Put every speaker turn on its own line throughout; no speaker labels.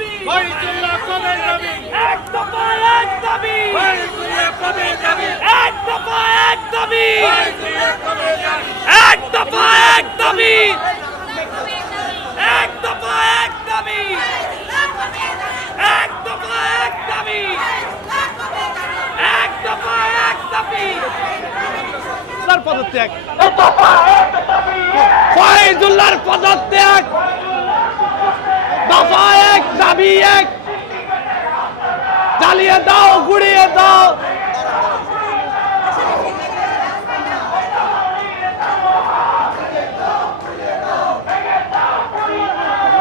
বাইতুল্লাহ কবে দাবি। এক দফা এক দাবি। বাইতুল্লাহ কবে দাবি। এক দফা এক দাবি। বাইতুল্লাহ কবে দাবি। এক দফা এক দাবি। এক দফা এক দাবি। এক দফা এক দাবি। এক দফা এক দাবি। তার পদত্যাগ। ফয়জুল্লাহর পদত্যাগ। জ্বালিয়ে দাও গুড়িয়ে দাও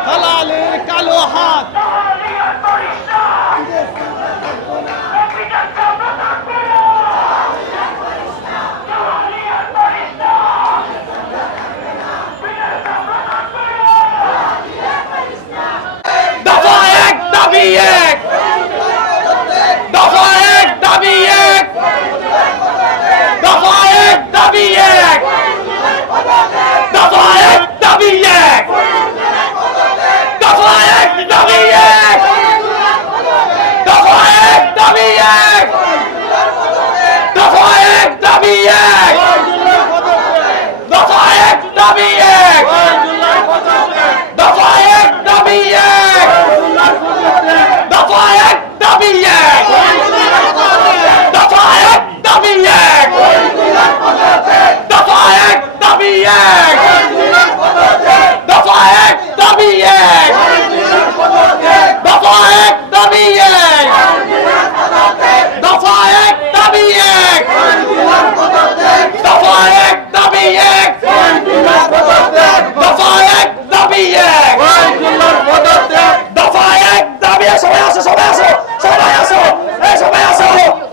দালালের কালো হাত
দফা এক দাবি এক দফা এক দাবি এক দফা এক দাবি এক দফা এক দাবি এক দফা এক দাবি এক দফা এক দাবি এক দফা এক দাবি এক। দফা এক দাবি এক। দফা এক দাবি এক। দফা এক দাবি এক। দফা এক দাবি এক। দফা এক দাবি এক। দফা এক দাবি এক। দফা এক দাবি এক দফা এক দাবি এক দফা এক দাবি এক দফা এক দাবি এক দফা এক দাবি এক সবাই আসো সবাই আসো সবাই আসো এই সবাই আসো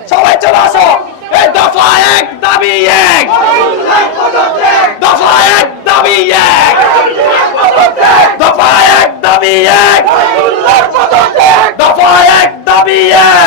সবাই চলে আসো এই দফা এক দাবি এক দফা এক দাবি এক। দফা এক দাবি এক। দফা এক দাবি এক। দফা এক দাবি এক।